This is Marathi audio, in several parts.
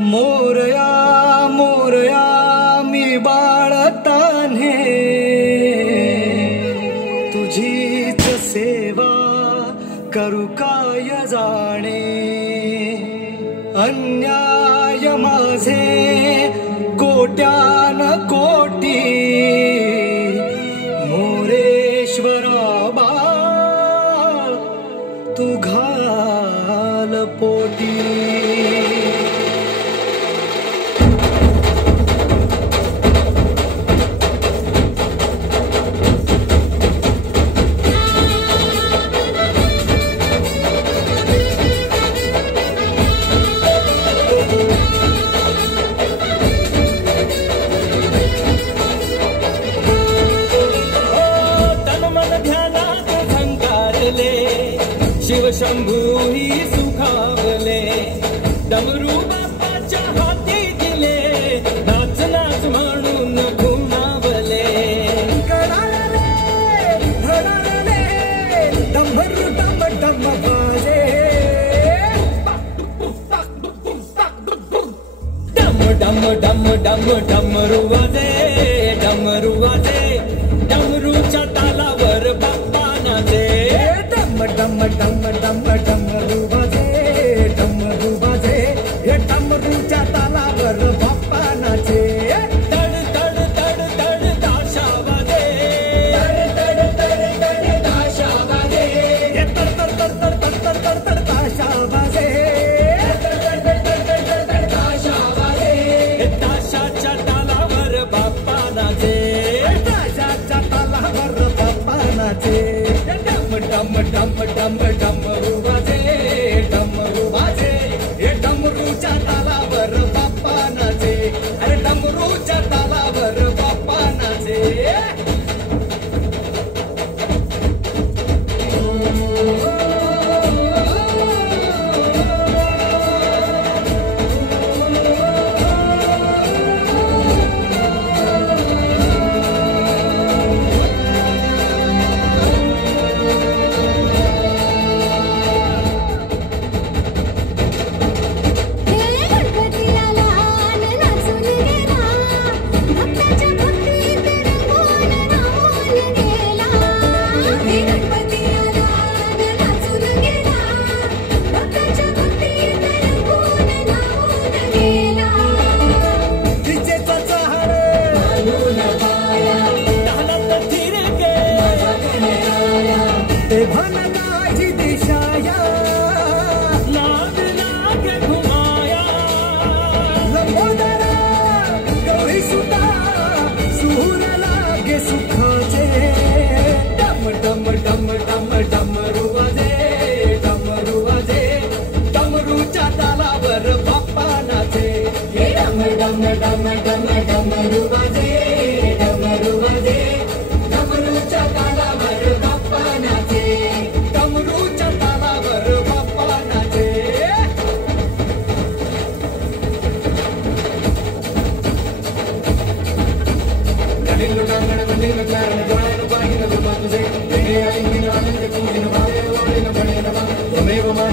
मोरया मोरया मी बाळताने तुझीच सेवा करू काय जाणे अन्याय माझे कोट्यान कोटी मोरेश्वरा बा तू घाल पोटी शिवशंभू ही सुखावले डमरू बाप्पाच्या हाती दिले नाच नाच म्हणून घुमावले कडाले धडाले डंभरू डम डम बाजे डम डम डम डम डमरू वाजे डमरूच्या तालावर बाप्पा नाचे डम डम डम डम डमरू वाजे हे डमरूच्या तालावर बाप्पा नाचे तड तड तड तड ताशा वाजे तड तड तड तड ताशा वाजे हे तड तड तड तड तड तड तड ताशा वाजे तड तड तड तड तड ताशा वाजे ताशाच्या तालावर बाप्पा नाचे ताशाच्या तालावर बाप्पा नाचे डम डम डम डमरू वाजे हे डमरूच्या तालावर बाप्पा नाचे अरे डमरूच्या तालावर बाप्पा नाचे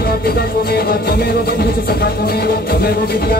त्वमेव बन्धुश्च सखा त्वमेव विद्या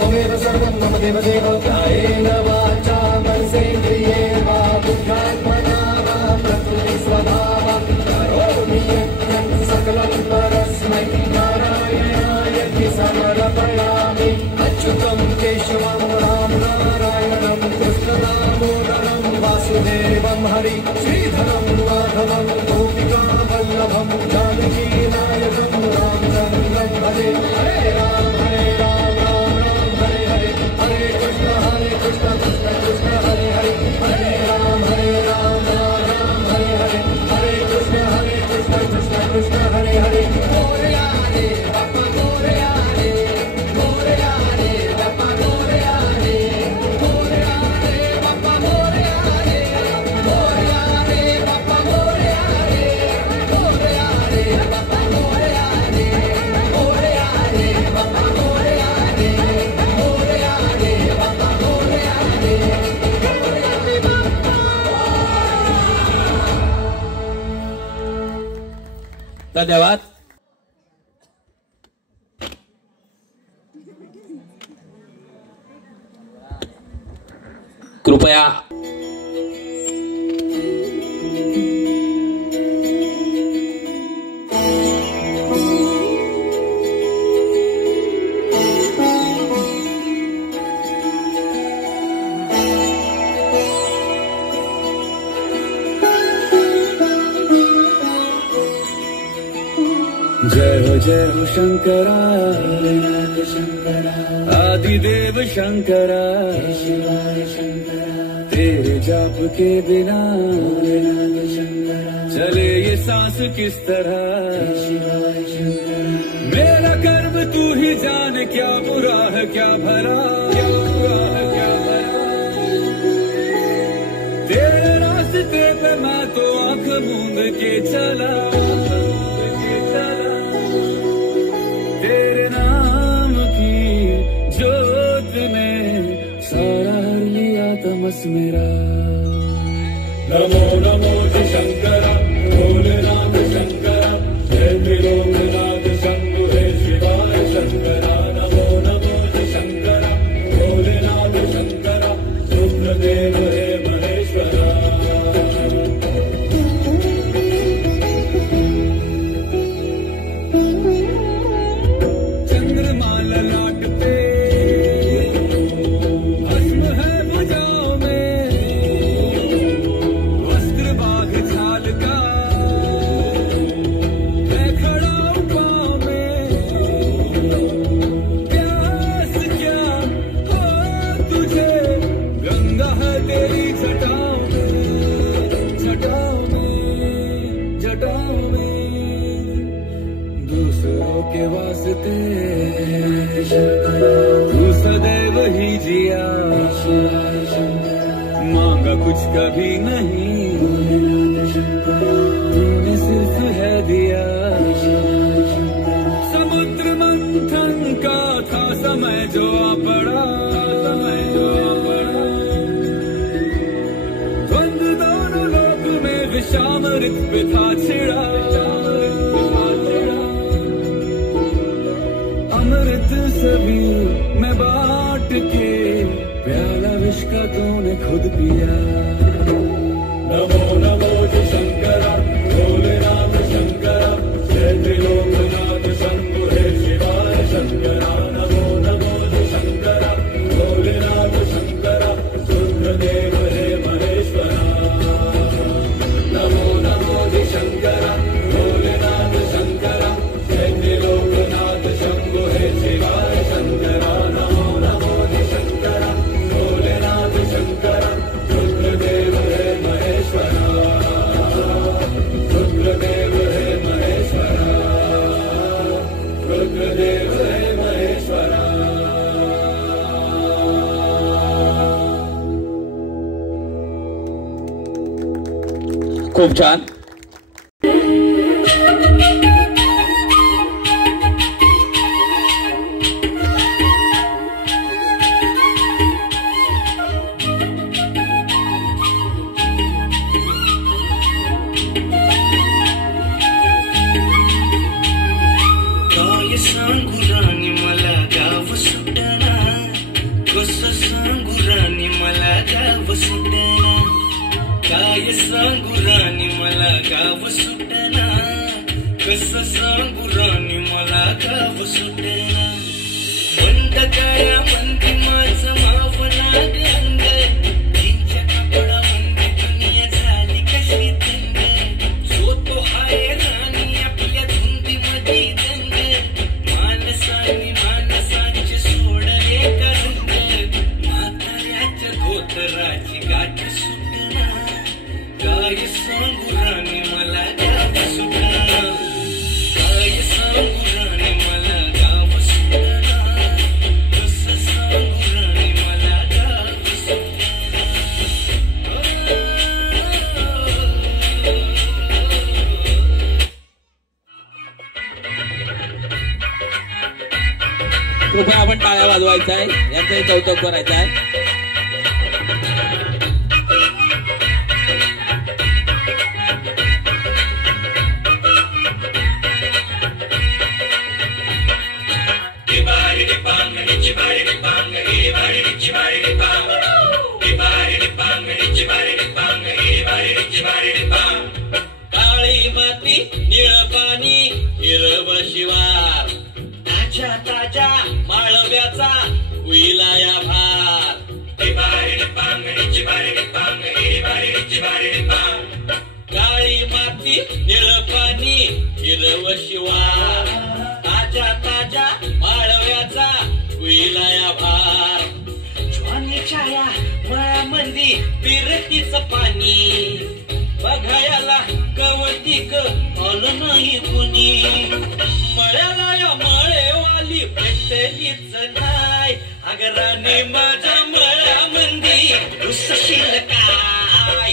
त्वमेव सर्वं मम देवदेव कायेन वाचा मनसेन्द्रिये वा बुद्ध्यात्मना वा प्रकृति स्वभावात् करोमि यज्ञं सकलं परस्मै नारायणाय समर्पयामि अच्युतं केशवं राम नारायणं कृष्णदामोदरं वासुदेवं हरि श्रीधरं माधवं गोपिका वल्लभं जानकी नायकं रामचन्द्रं भजे हरे राम राम राम हरे हरे हरे कृष्ण कृष्ण कृष्ण हरे हरे हरे राम राम राम हरे हरे हरे कृष्ण कृष्ण कृष्ण हरे हरे मोरया रे बाप्पा मोरया रे बाप्पा मोरया रे मोरया रे बाप्पा मोरया रे मोरया रे बाप्पा मोरया रे मोरया रे बाप्पा मोरया रे मोरया रे बाप्पा मोरया रे मोरया रे बाप्पा मोरया रे मोरया रे बाप्पा धन्यवाद. कृपया जय हो शंकरा आदिदेव शंकरा तेरे जाप के बिना चले ये सांस किस तरह मेरा कर्म तू ही जान क्या बुरा है क्या भला क्या बुरा है क्या भला तेरे रास्ते पे मैं तो आंख मूंद के चला तेरे नाम की जोत ने सारा हर लिया तमस मेरा नमो नमो जय शंकरा भोलेनाथ शंकरा जय त्रिलोकनाथ शंभु हे शिवाय शंकरा नमो नमो जय शंकरा भोलेनाथ शंकरा रुद्रदेव हे महेश्वरा के वास्ते तू सदैव ही जिया मांगा कुछ कभी नहीं तूने सिर्फ है दिया समुद्र मंथन का था समय जो आ पड़ा द्वंद्व दोनों लोक में विषामृत पे था छिड़ा अमृत सभी मैं बांट के प्याला विष का तूने खुद पिया नमो नमो जय शंकरा भोलेनाथ शंकरा जय त्रिलोकनाथ शंभु हे शिवाय शंकरा नमो नमो जय शंकरा भोलेनाथ शंकरा रुद्रदेव हे महेश्वरा नमो नमो जय शंकरा भोलेनाथ शंकरा जय त्रिलोकनाथ शंभु हे शिवाय शंकरा नमो नमो जय शंकरा भोलेनाथ शंकरा रुद्रदेव हे महेश्वरा रुद्रदेव हे महेश्वरा रुद्रदेव हे महेश्वरा खूप छान काय सांगू राणी मला गाव सुटना कसं सांगू राणी मला गाव सुटना बंद काळा मंदी माझं मावना अंग तिच्या कपडा मंदी दुनिया झाली कशी तंग जो तो हाय राणी आपल्या धुंदी मध्ये दंग माणसांचे सोडले करंग म्हाताऱ्याच्या धोतराची गाठ सुटना काय सांगू राणी मला गाव सुटना काय सांगू राणी मला गाव सुटना कसं सांगू राणी मला गाव सुटना कृपया आपण टाळ्या वाजवायचा आहे यांचंही कौतुक करायचं आहे Everybody, ताज्या ताज्या माळव्याचा होईला या भार काळी माती निळ पाणी हिरव शिवार ताज्या ताज्या माळव्याचा होईला या भार ज्वानीच्या या मळ्यामंदी पिरतीच पाणी बघायला कवतिक आलं नाही कुणी मळ्याला या मळेवाली भेटलीच नाही अगराने माझ्या मळ्यामंदी उसशील काय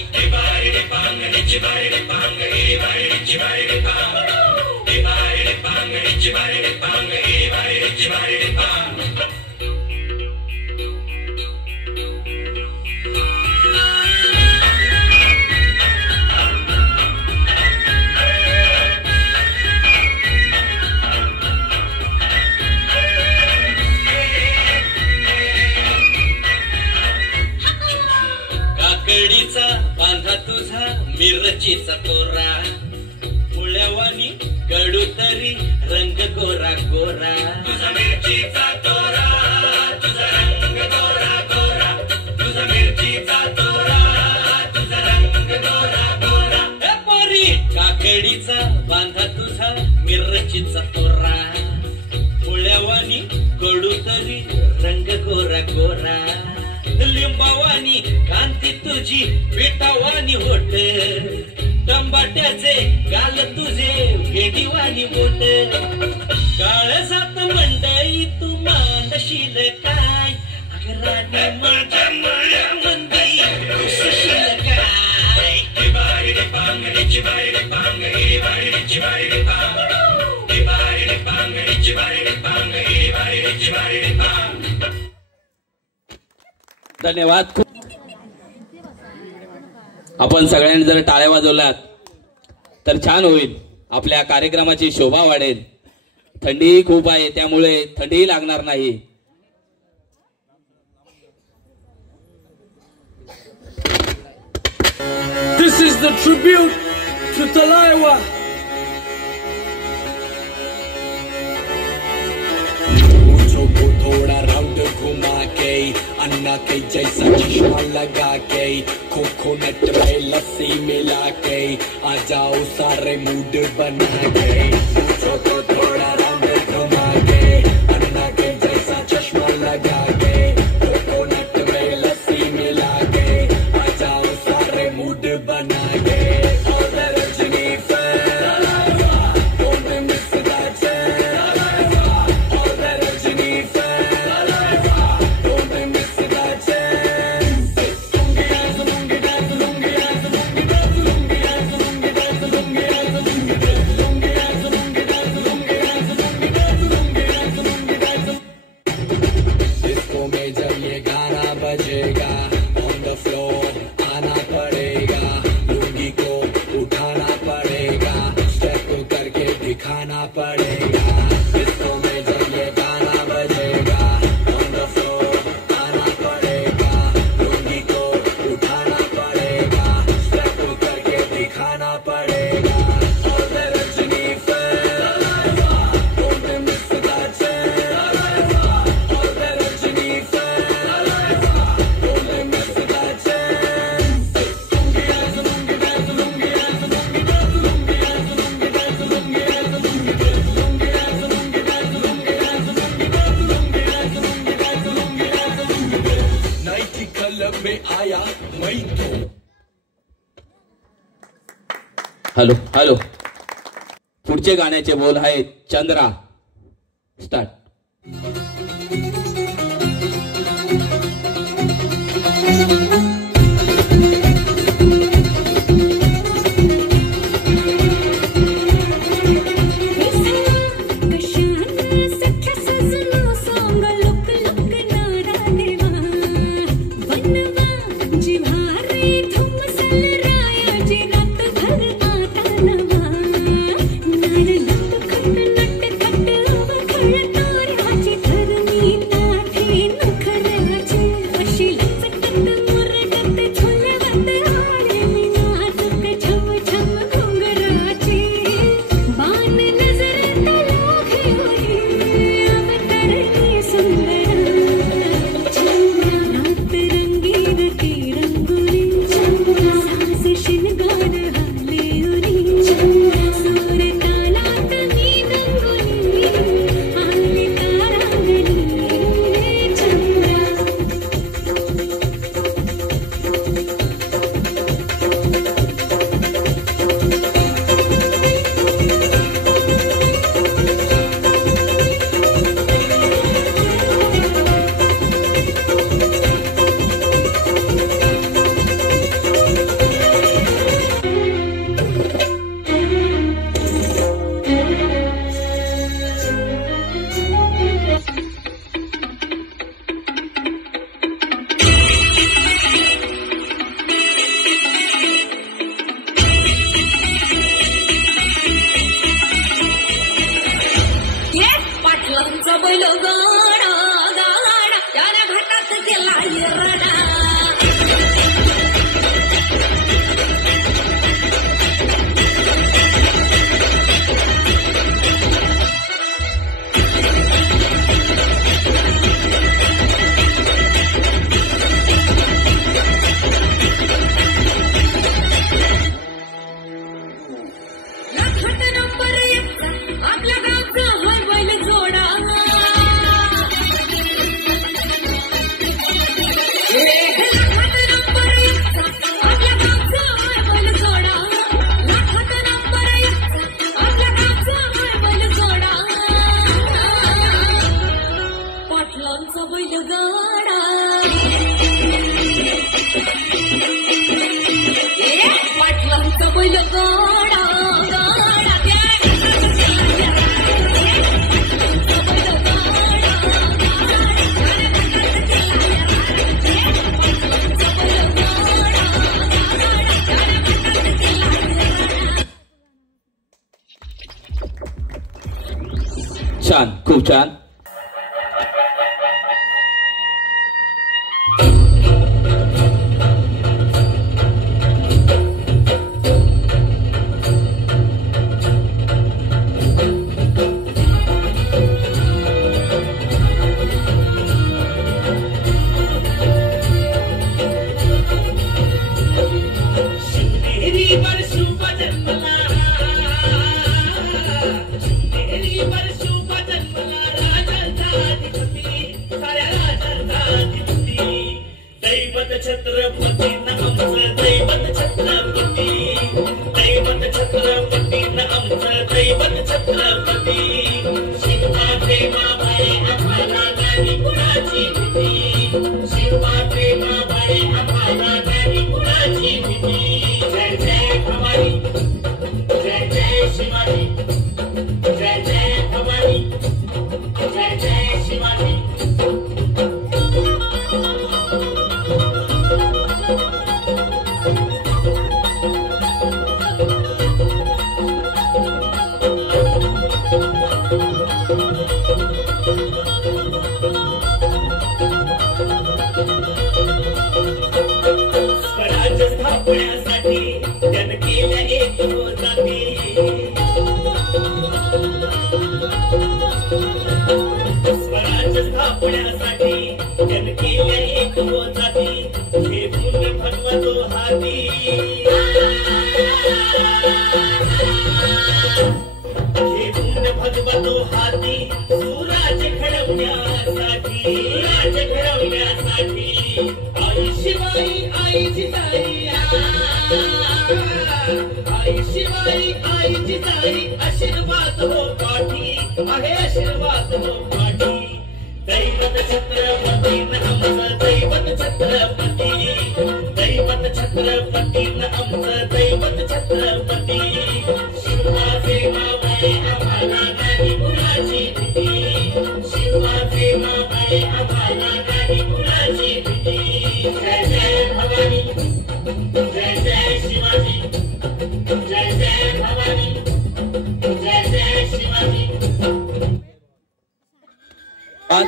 काकडीचा बांधा तुझा मिरचीचा तोरा मुळ्यावानी कडू तरी रंग गोरा गोरा तुझा मिरचीचा तोरा तुझा रंग गोरा गोरा तुझा मिरचीचा तोरा तुझा रंग गोरा गोरा हे पोरी काकडीचा बांधा तुझा मिरचीचा तोरा मुळ्यावानी कडू तरी रंग गोरा गोरा लिंबावानी कांती तुझी पेटावानी होट टंबाट्याचे गाल तुझे भेटीवानी बोट काळजात मंडई तू मांडशील काय अगराने माझ्या मळ्यामंदी उसशील काय धन्यवाद. आपण सगळ्यांनी जर टाळ्या वाजवल्यात तर छान होईल. आपल्या कार्यक्रमाची शोभा वाढेल. थंडी खूप आहे त्यामुळे थंडी लागणार नाही. This is the tribute to Talaiwa. को थोड़ा राउंड घुमा के अन्ना के जैसा चश्मा लगा के कोकोनट में लस्सी मिला के आ जाओ सारे मूड बना के को थोड़ा राउंड घुमा के अन्ना के जैसा चश्मा लगा के कोकोनट में लस्सी मिला के आ जाओ सारे मूड बना के हॅलो हॅलो. पुढचे गाण्याचे बोल आहेत चंद्रा. स्टार्ट. खट खट खट खट खट बैल गाडा गाडा त्याने घाटात केला हिरडा छान, खूप छान.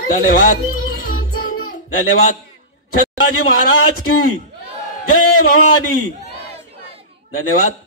धन्यवाद, धन्यवाद. छत्रपती महाराज की जय भवानी. धन्यवाद.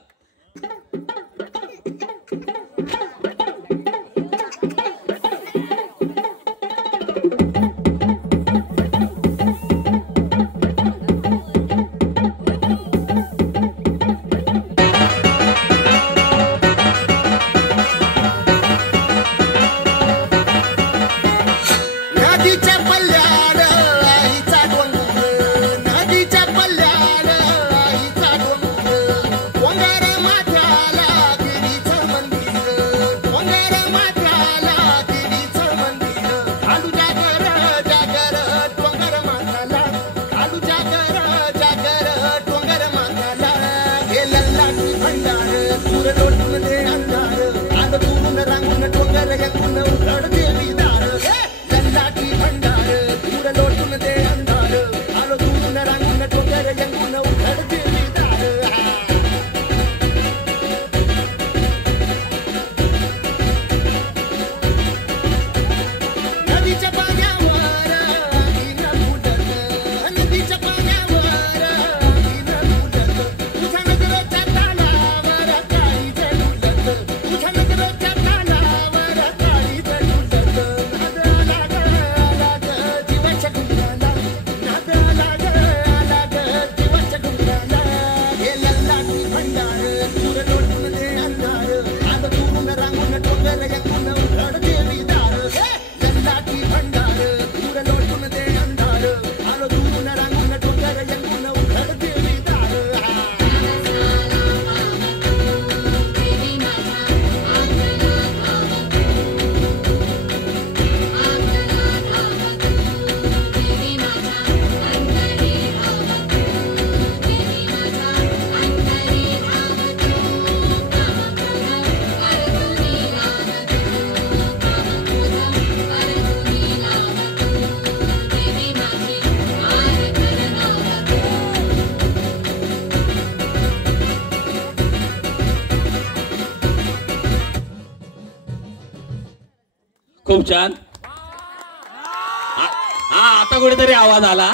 खूप छान. हा आता कुठेतरी आवाज आला.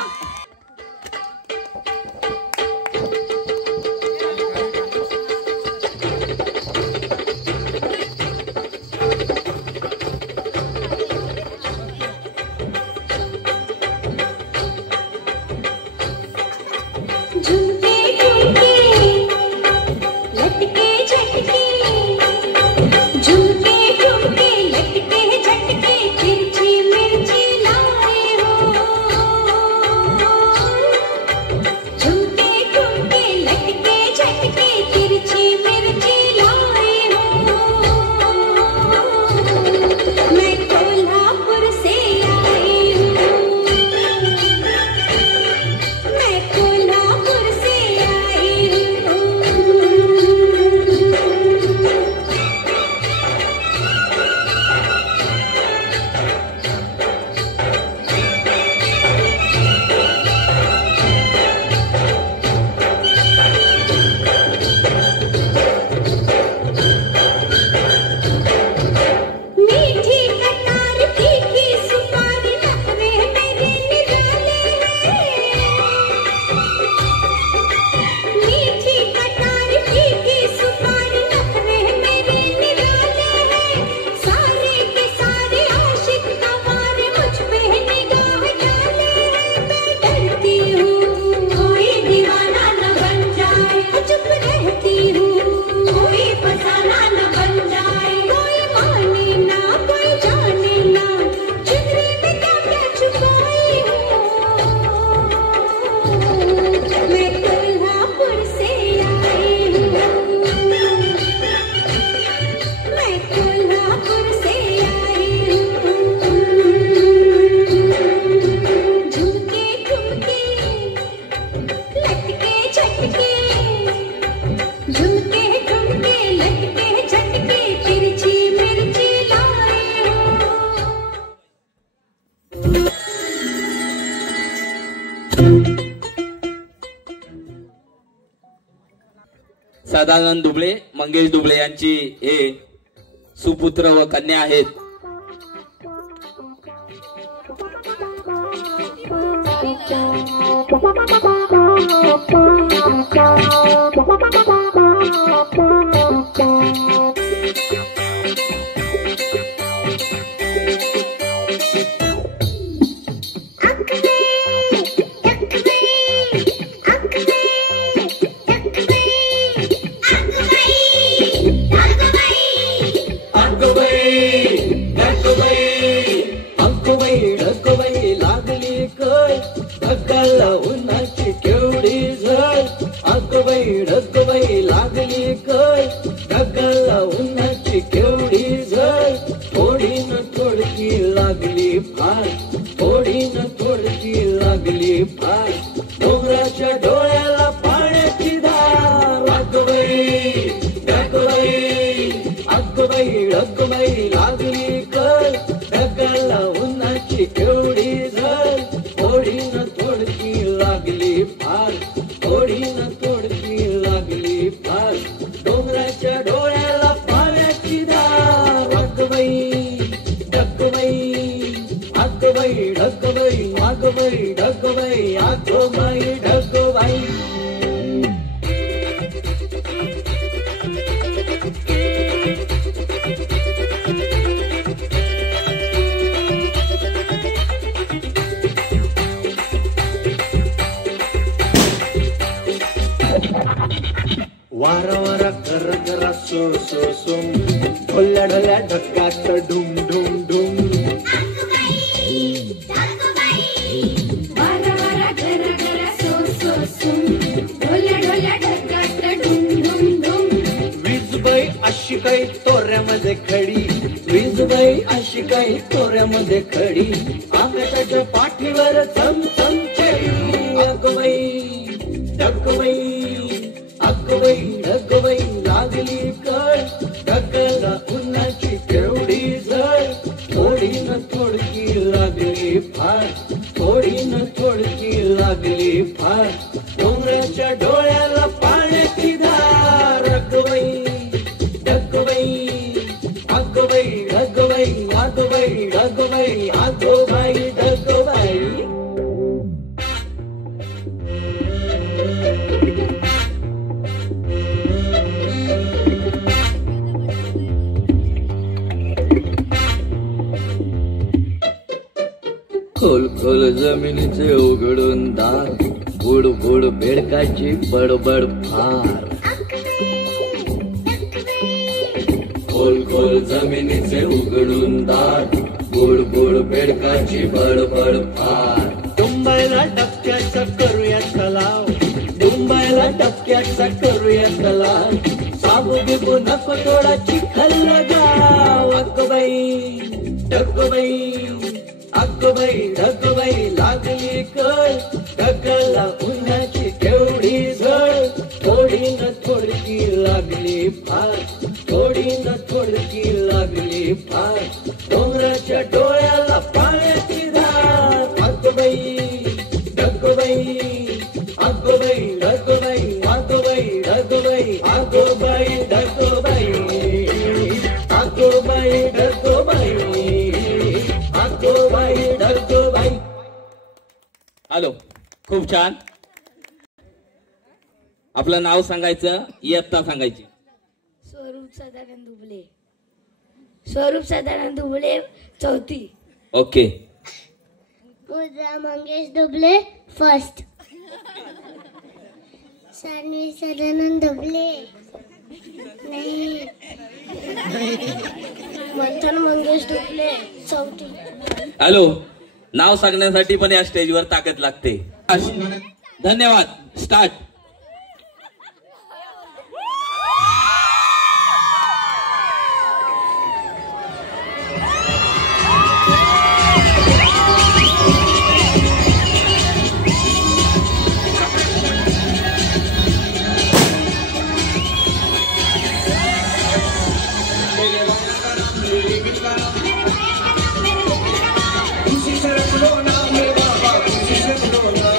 सदानंद दुबळे, मंगेश दुबळे यांची हे सुपुत्र व कन्या आहेत. वारा वारा कर करा सो सो सोम ढोल्या ढोल्या ढक्कात ढुम ढुम ढुम वारा वारा कर कर सो सो सुम ढोल्या ढोल्या ढक्कात ढुम ढुम ढुम. वीजबाई अशी काही तोऱ्यामध्ये खडी, वीजबाई अशी काही तोऱ्यामध्ये खडी, आकाशाच्या पाठीवर चम चम चढी. अगबाई ढगबाई अगबाई ढगबाई लागली कळ, ढगाला उन्हाची केवढी झळ, थोडी न थोडकी लागली फार, थोडी न थोडकी लागली फार. डोंगराच्या डोळ्याला पाण्याची धार. अगबाई ढगबाई अगबाई ढगबाई अगबाई खोल खोल जमिनीचे उघडून दार, बुड बुड बेडकाची बडबड फार. खोल खोल जमिनीचे उघडून दार, बुड बुड बेडकाची बडबड फार. मुंबईला डबक्याचा करूया तलाव, मुंबईला डबक्याचा करूया तलाव, साबू बिबू नको थोडा चिखल लगाव. अगबाई ढगबाई, अगबाई ढगबाई लागली कळ, ढगला उन्हाची केवढी झळ. थोडी न थोडकी लागली फार, थोडी न थोडकी लागली फार. डोंगराच्या डोळ्याला पाण्याची धार. अगबाई ढगबाई, अगोबाई ढगबाई, अगोबाई ढगबाई, अगोबाई ढगबाई, अगोबाई ढगबाई, अगोबाई ढगबाई. हॅलो, खूप छान. आपलं नाव सांगायचं, इयत्ता सांगायची. स्वरूप सदानंद दुबळे. स्वरूप सदानंद दुबळे, चौथी. ओके. पूजा मंगेश दुबले, फर्स्ट. सानवी सदानंद दुबले, नाही. मंथन मंगेश दुबले, चौथी. हॅलो, नाव सांगण्यासाठी पण या स्टेजवर ताकद लागते. धन्यवाद. स्टार्ट. खुशी से रख लो ना मेरे बाबा, खुशी से रख लो ना.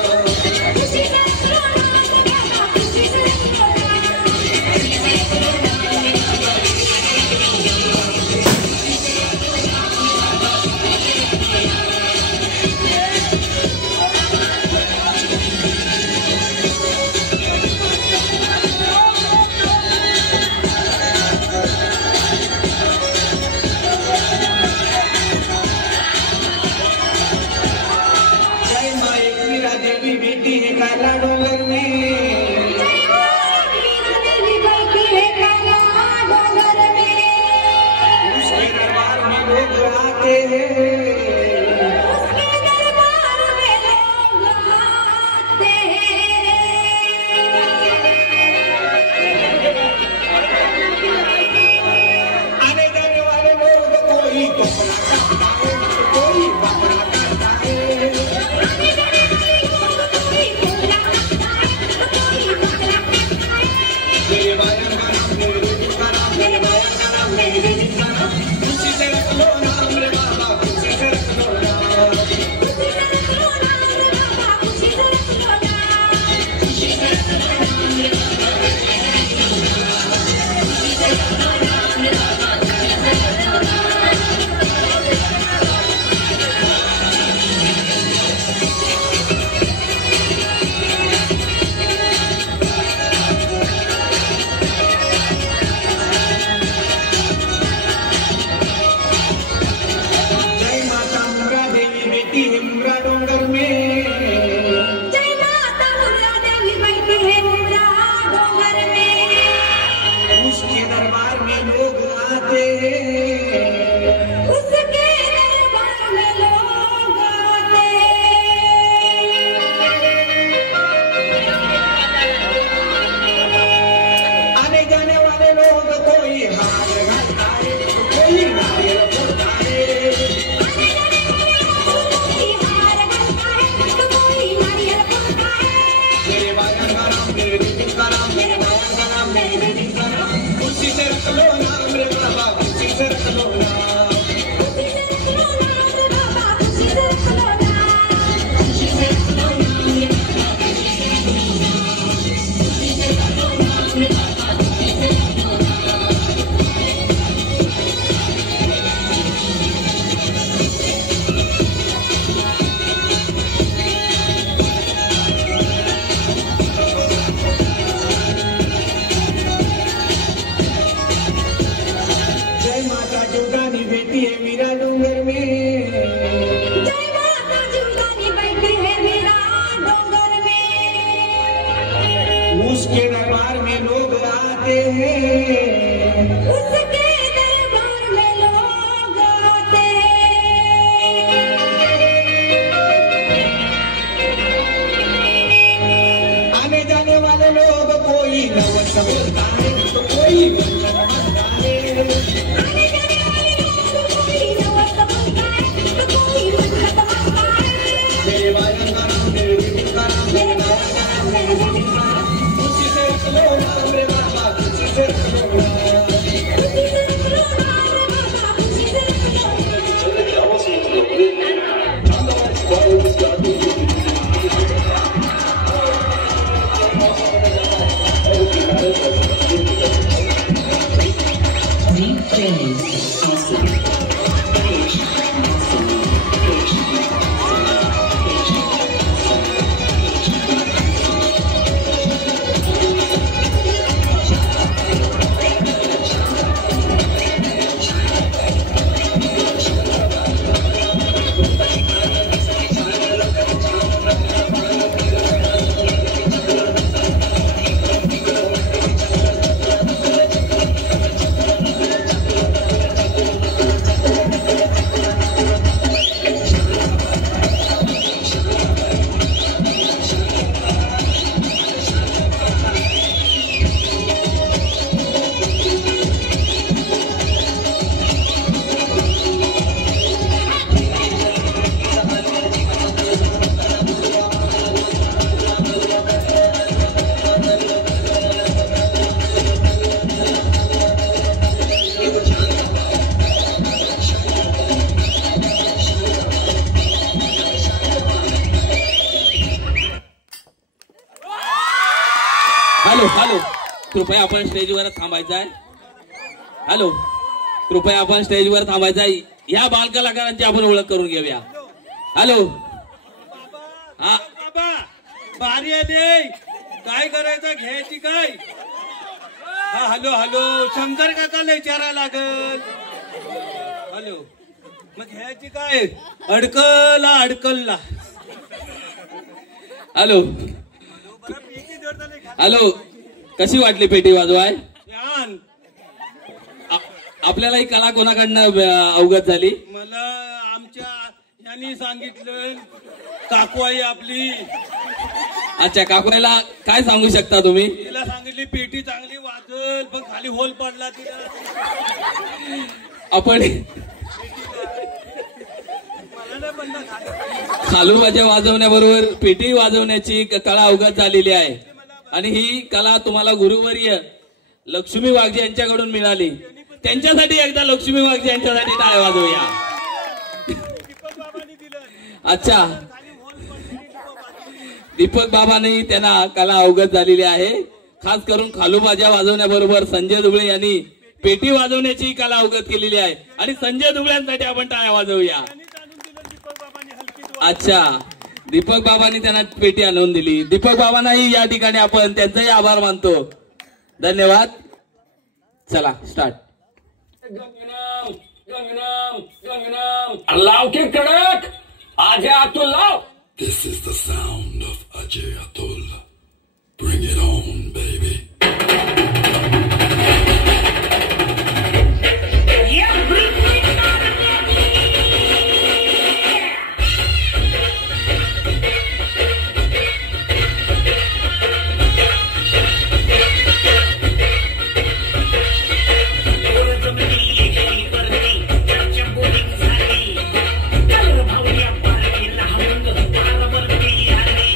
नवस बोलताय तो कोई हॅलो, कृपया आपण स्टेजवर थांबायचं आहे. हॅलो, कृपया आपण स्टेजवर थांबायचं आहे. या बालकलाकारांची आपण ओळख करून घेऊया. हॅलो, हा बाबा बारी आहे काय करायचं घ्यायची काय? हा हॅलो शंकर काकाला विचारायला लागल. हॅलो मग घ्यायची काय? अडकलला हॅलो हॅलो, कशी वाटली पेटी वाजवाय? आपल्याला ही कला कोणाकडनं अवगत झाली? मला आमच्या यांनी सांगितलं. काकू आई आपली. अच्छा, काकूला काय सांगू शकता तुम्ही? तिला सांगितली पेटी चांगली वाजल पण खाली होल पडला तिला. आपण खालूबाजा वाजवण्याबरोबर पेटी वाजवण्याची कला अवगत झालेली आहे आणि ही कला तुम्हाला गुरुवर्य लक्ष्मी वाघजे यांच्याकडून मिळाली. त्यांच्यासाठी एकदा लक्ष्मी वाघजे यांच्यासाठी टाळ्या वाजवूया. अच्छा, दीपक बाबांनी त्यांना कला अवगत झालेली आहे. खास करून खालूबाजा वाजवण्याबरोबर संजय दुबळे यांनी पेटी वाजवण्याची कला अवगत केलेली आहे आणि संजय दुबळ्यांसाठी आपण टाळ्या वाजवूया. अच्छा, दीपक बाबांनी त्यांना पेटी आणून दिली. दीपक बाबांनाही या ठिकाणी आपण त्यांचाही आभार मानतो. धन्यवाद. चला स्टार्ट. लाव की कडक अजय अतुल लाव. This is the sound of Ajay Atul. Bring it on, baby. भाऊया पार्टीला हमंग पारावरती आली.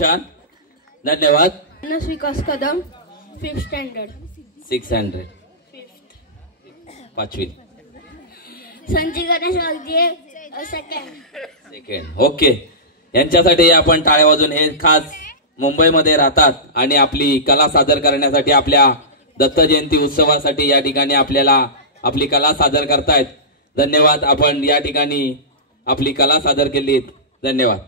छान, धन्यवाद. विकास कदम 5th स्टँडर्ड 600 5वी. संजय गणेश वागजे 2nd. ओके, यांच्यासाठी आपण टाळ्या वाजून. हे खास मुंबईमध्ये राहतात आणि आपली कला सादर करण्यासाठी आपल्या दत्त जयंती उत्सवासाठी या ठिकाणी आपल्याला आपली कला सादर करतायत. धन्यवाद. आपण या ठिकाणी आपली कला सादर केलीत. धन्यवाद.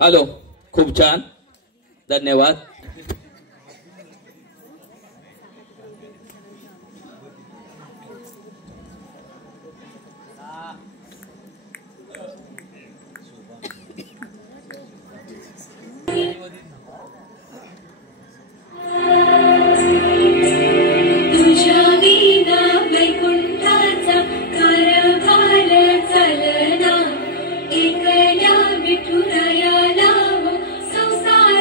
हॅलो, खूप छान, धन्यवाद. एकल्या विठुराया लाव संसार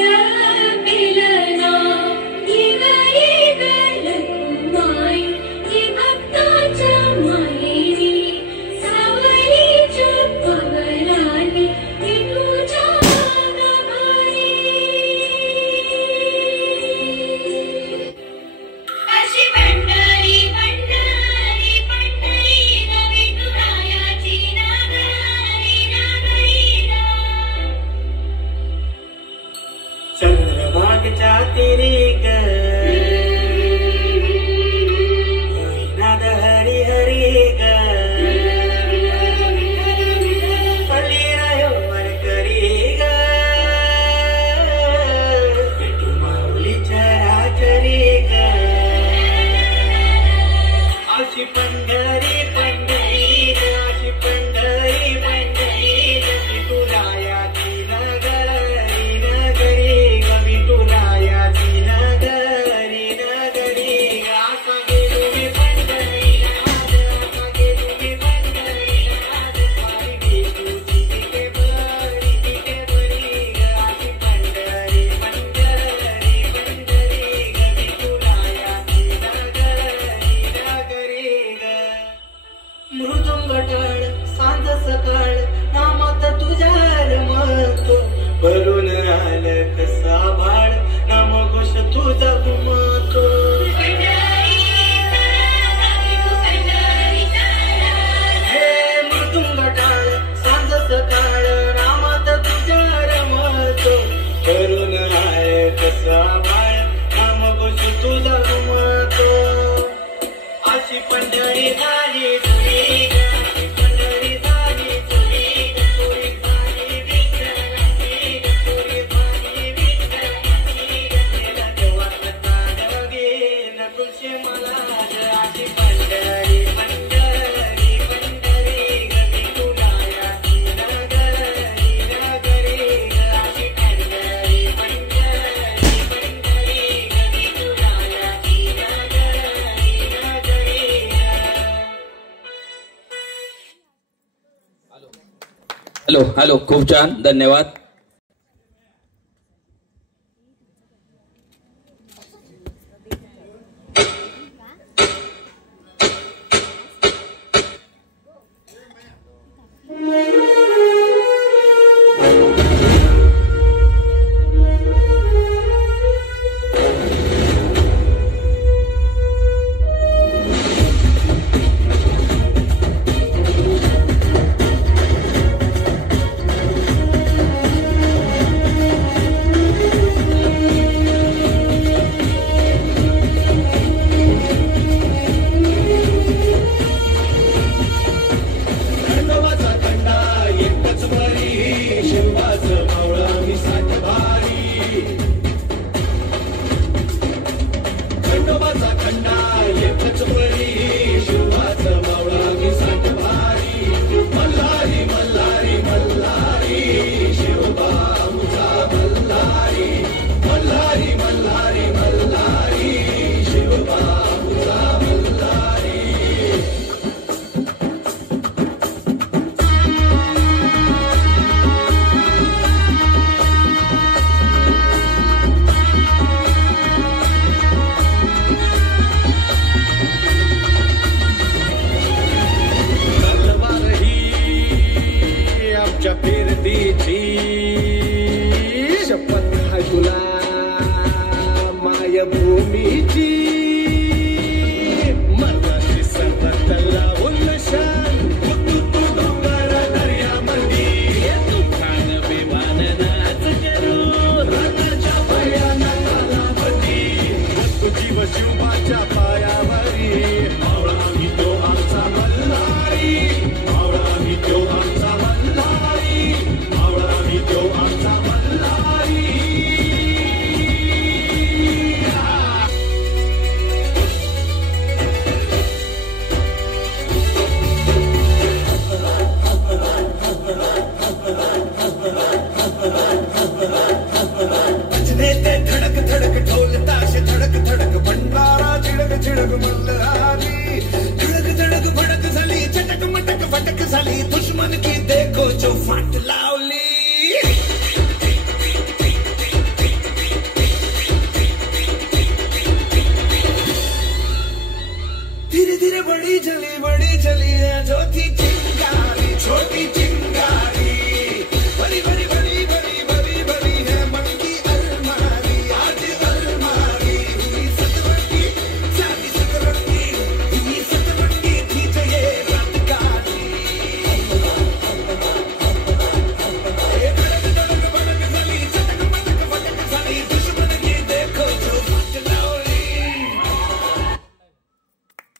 हॅलो हॅलो, खूप छान, धन्यवाद.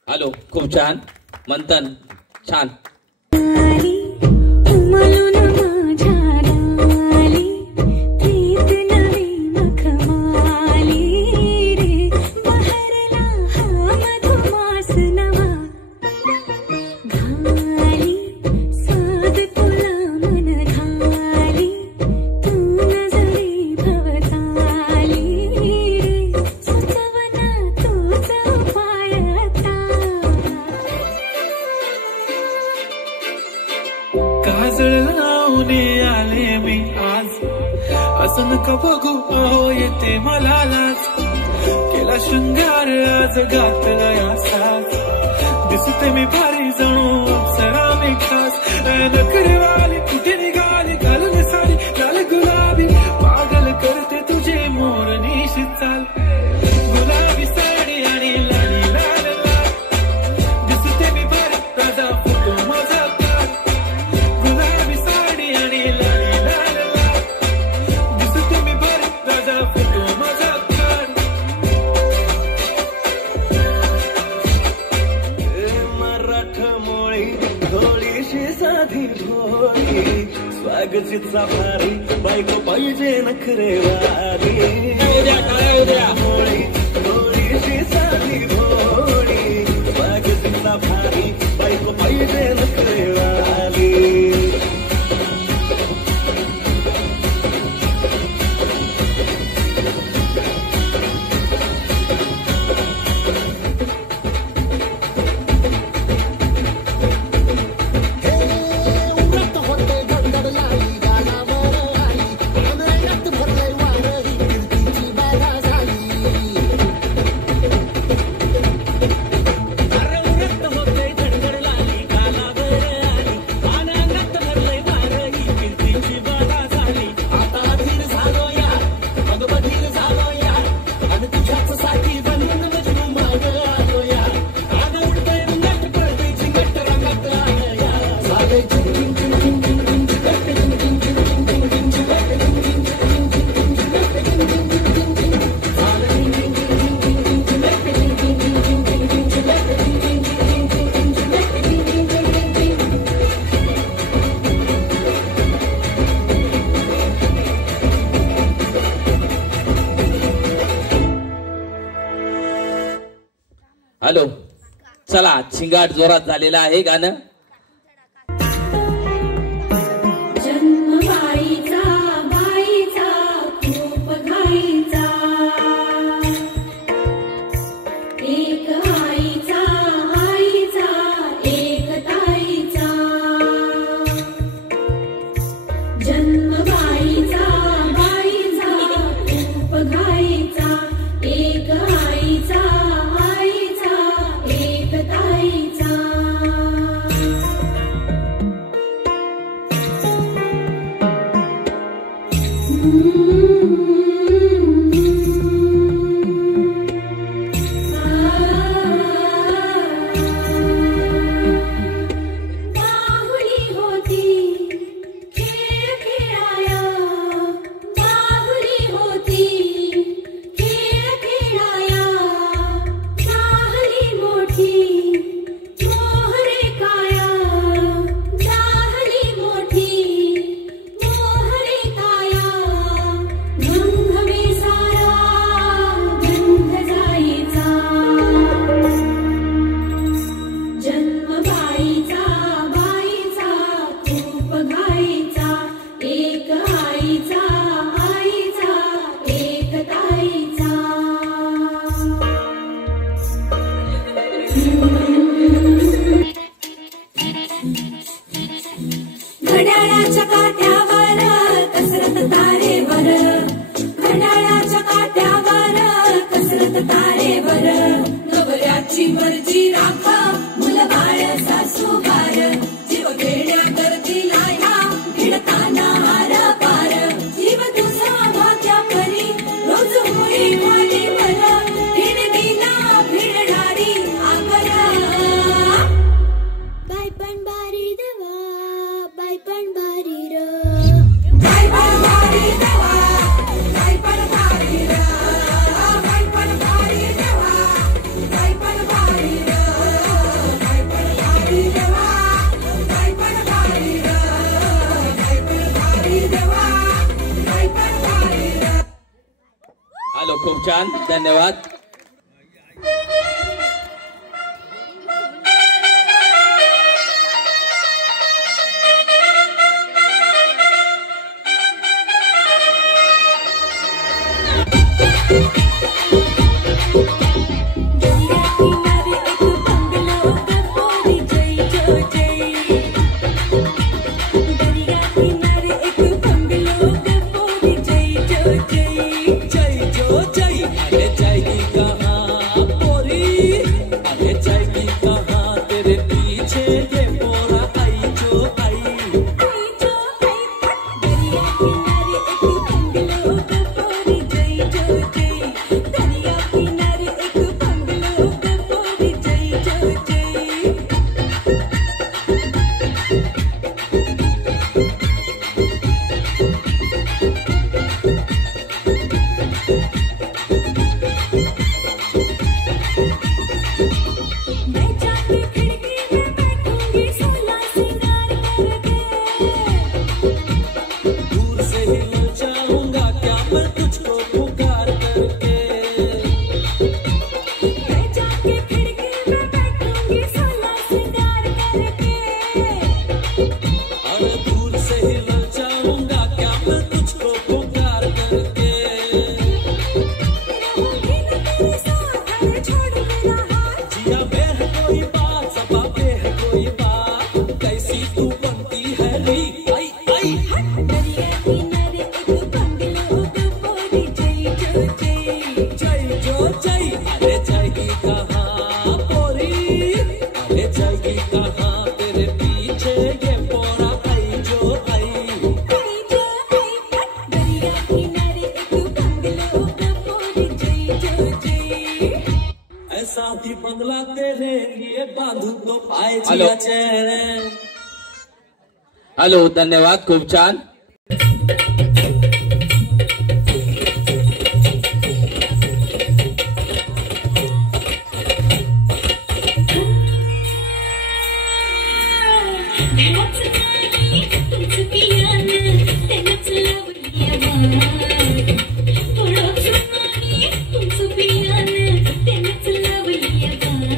हॅलो, खूप छान, मंथन छान. हॅलो, चला शिंगाट जोरात झालेला आहे गाणं. जन्म बाईचा बाईचा खूप घाईचा, एक आईचा आईचा एक ताईचा. जन्म बाईचा बाईचा खूप घाईचा, एक आईचा आईचा एक ताईचा. बाहुली होती खेळ खेळाया, बाहुली होती खेळ खेळाया. झाली मोठी मोहरे काया, झाली मोठी मोहरे काया. गंधमे सारा गंध जाईचा. जन्म बाईचा बाईचा खूप घाईचा, एक आईचा आईचा एक ताईचा. घड्याळाच्या काट्यावर कसरत तारेवर, घड्याळाच्या काट्यावर कसरत तारेवर. नवऱ्याची मर्जी राखा मुलं बाळ सासूबार, जीव घेण्या करतील आया भिडताना हार पार. जीव तुझा भात्या परी रोज होळी भालीवर, भिडणीला भिडणारी आगर. बाय पण बारी देवा, बाय पण बारी र, बाय पण बारी देवा, बाय पण बारी र, बाय पण बारी देवा, बाय पण बारी र, बाय पण बारी देवा, बाय पण बारी र, बाय पण बारी देवा, बाय पण बारी र. हॅलो, खूप छान, धन्यवाद. बंगला तेरे लिए बांधू तो पाए हॅलो. चेहरे. हॅलो, धन्यवाद, खूप छान. तुमचं पियान त्यानंच लावली तुमचं पियान त्यानंच लावली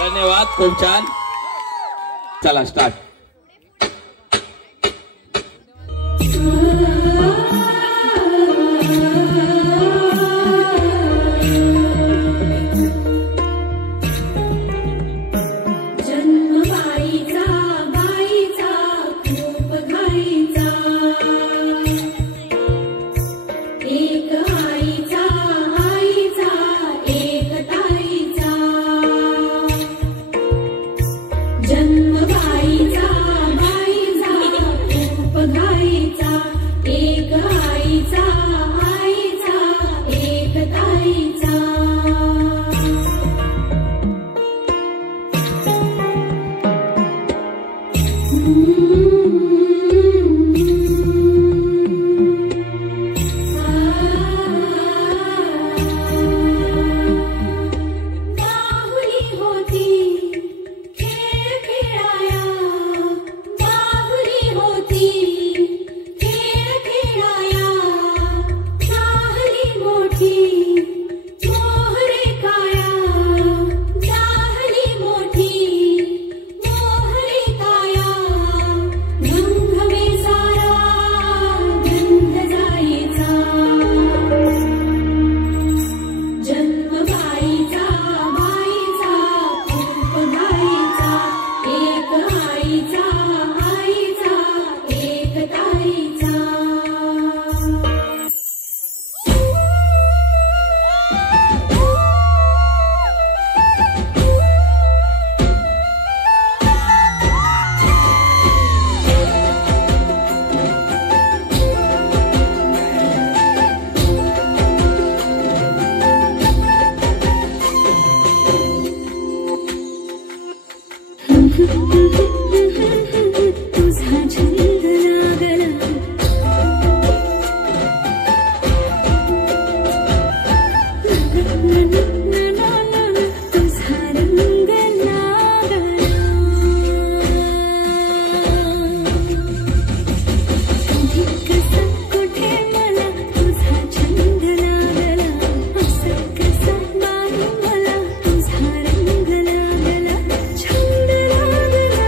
धन्यवाद, खूप छान. चला स्टार्ट. छंद लागला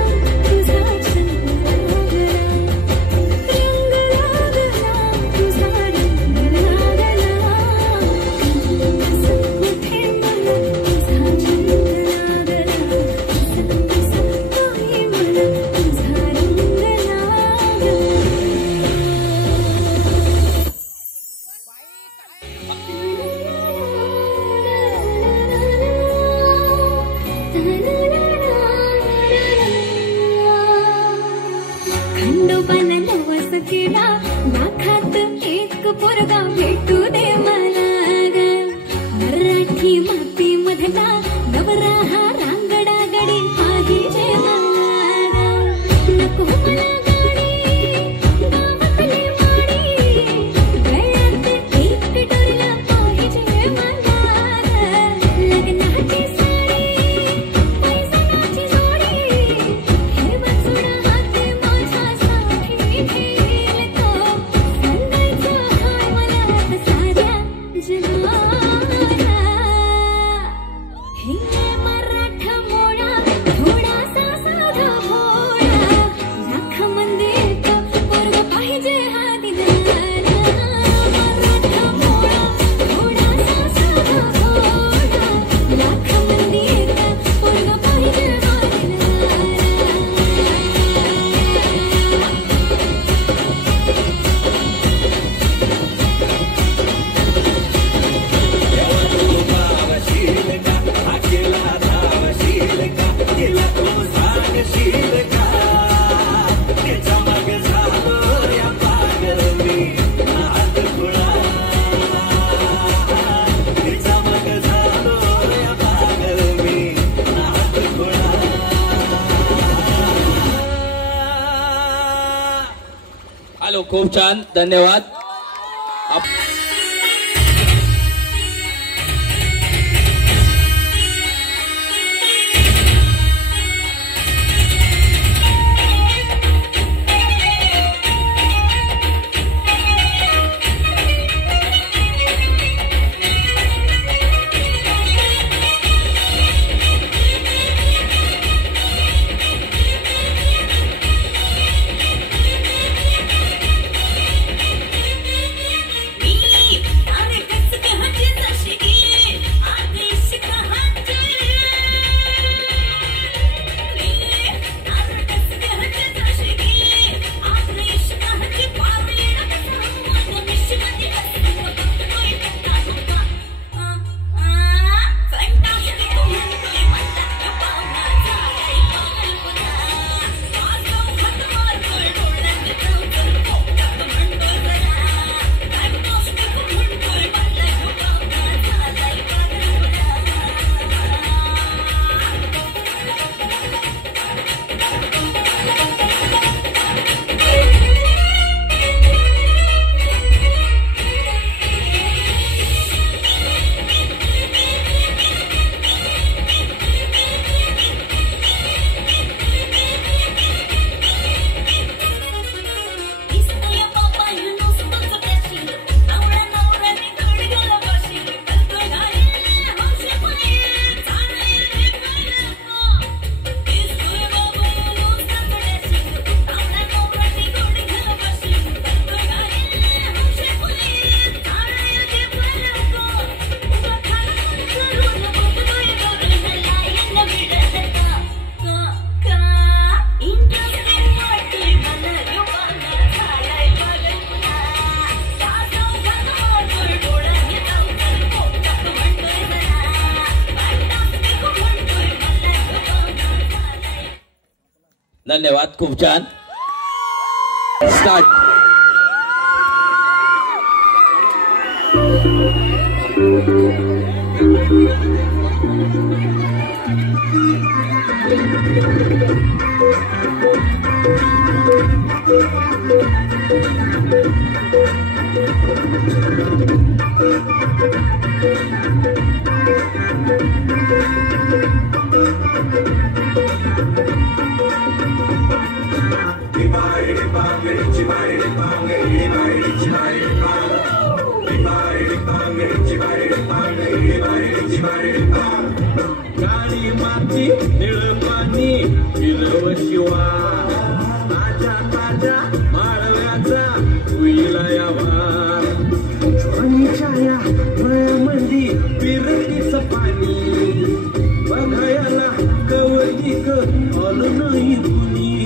खूप छान, धन्यवाद. धन्यवाद, खूप छान. स्टार्ट. काळी माती निळ पाणी हिरव शिवा ताजा ताजा माळव्याचा उईला यावा छाया मळ्यामंदी विरतीच पाणी बघायला कवळीक आलं नाही कुणी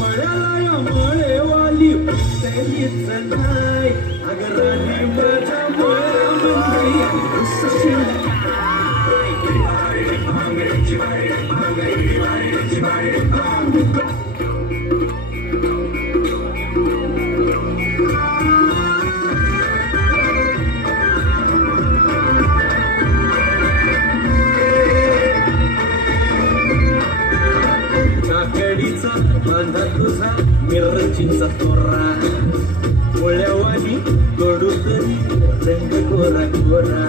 मळ्याला या मळेवाली त्यांनीच नाही अगं राणी माझ्या मळ्यामंदी काकडीचा बांधा तुझा मिरचीचा तोरा पोळ्यावानी कडू तरी रंग कोरा कोरा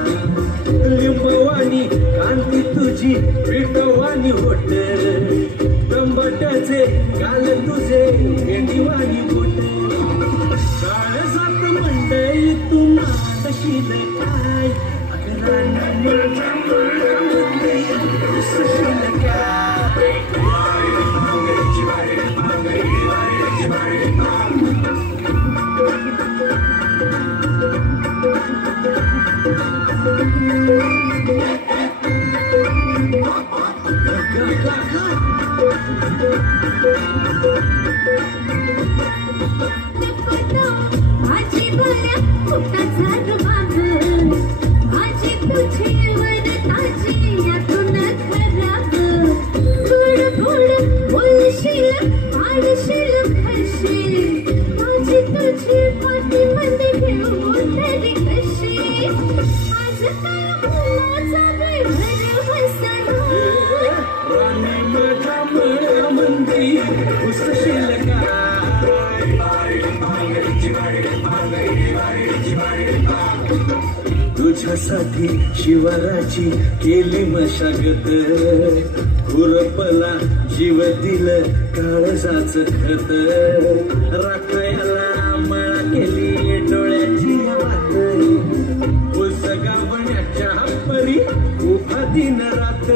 लिंबवानी कांती तुझी पिठवानी होट टंबाट्याचे गाल तुझे भेंडीवानी बोट काळजात मंडई तू मातशील काय अगरानी माझ्या मळ्यामध्ये उसशील काय माझी भल्या पोटाचा रुबाब माझी तुझीवर ताजी यातून खराब गोड गोड बोलशील पाडशील खशी माझी तुझी पाठीमध्ये घेऊन तरी कशी आज काय मुलाचा गैर हसना राणी माझ्या मळ्यामंदी उसशील काय तुझ्यासाठी शिवाराची केली मशागत खुरपला जीव दिलं काळजाच खत राखायला मळा केली डोळ्याची वाट गावण्याच्या परी उभा दिन रात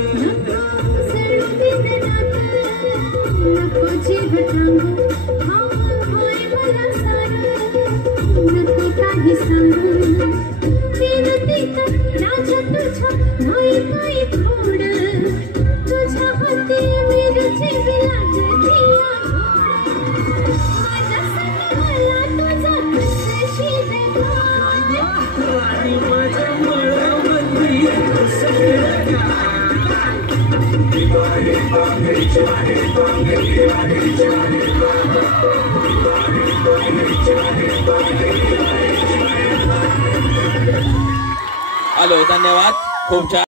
हॅलो, धन्यवाद, खूप छान.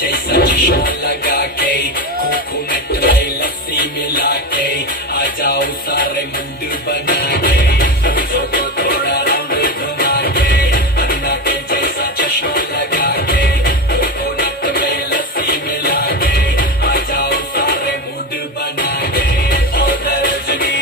जैसा चश्मा लगा के कोकोनट में लस्सी मिला के आ जाओ सारे मुंड बना के पूछो तो थोड़ा राउंड घुमा के अन्ना के जैसा चश्मा लगा के कोकोनट में लस्सी मिला के आ जाओ सारे मुंड बना के और रजनी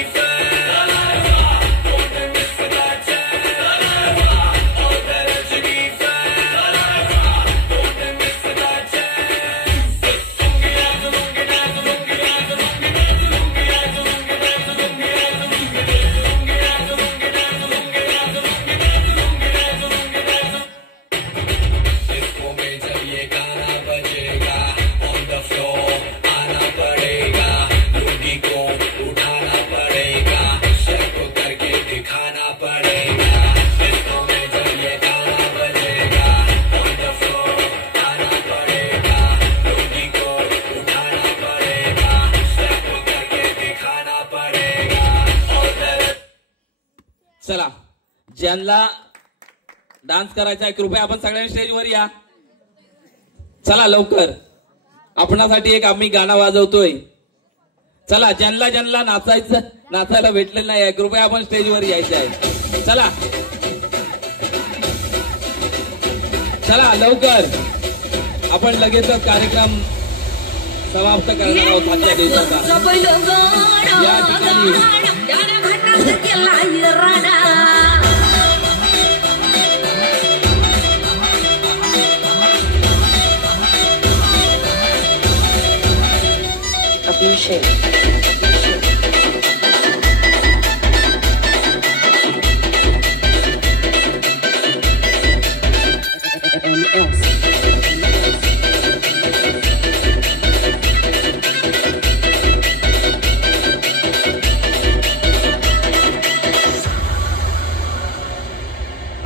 चला, ज्यांना डान्स करायचा आहे कृपया आपण सगळ्यांनी स्टेजवर या. चला लवकर, आपणासाठी एक आम्ही गाणं वाजवतोय. चला, ज्यांना नाचायला भेटलेलं नाही आहे कृपया आपण स्टेजवर यायचं आहे. चला चला लवकर आपण लगेचच कार्यक्रम समाप्त करणार आहोत आजच्या दिवसाचा. या ठिकाणी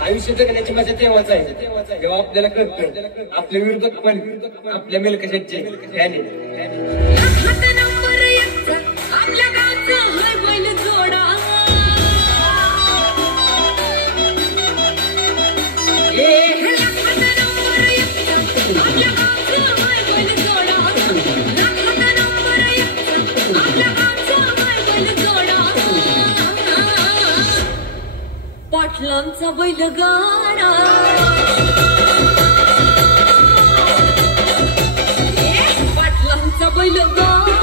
आयुष्य जगण्याची मजा तेव्हाच आहे जेव्हा आपल्याला कळतं आपल्या विरुद्ध पण आपल्या मेलकशाचे त्याने आपल्या गावचं हाय बैल जोडा आपल्या गावचं हाय बैल जोडा आपल्या गावचं हाय बैल जोडा पाटलांचा बैलगाडा पाटलांचा बैलगाडा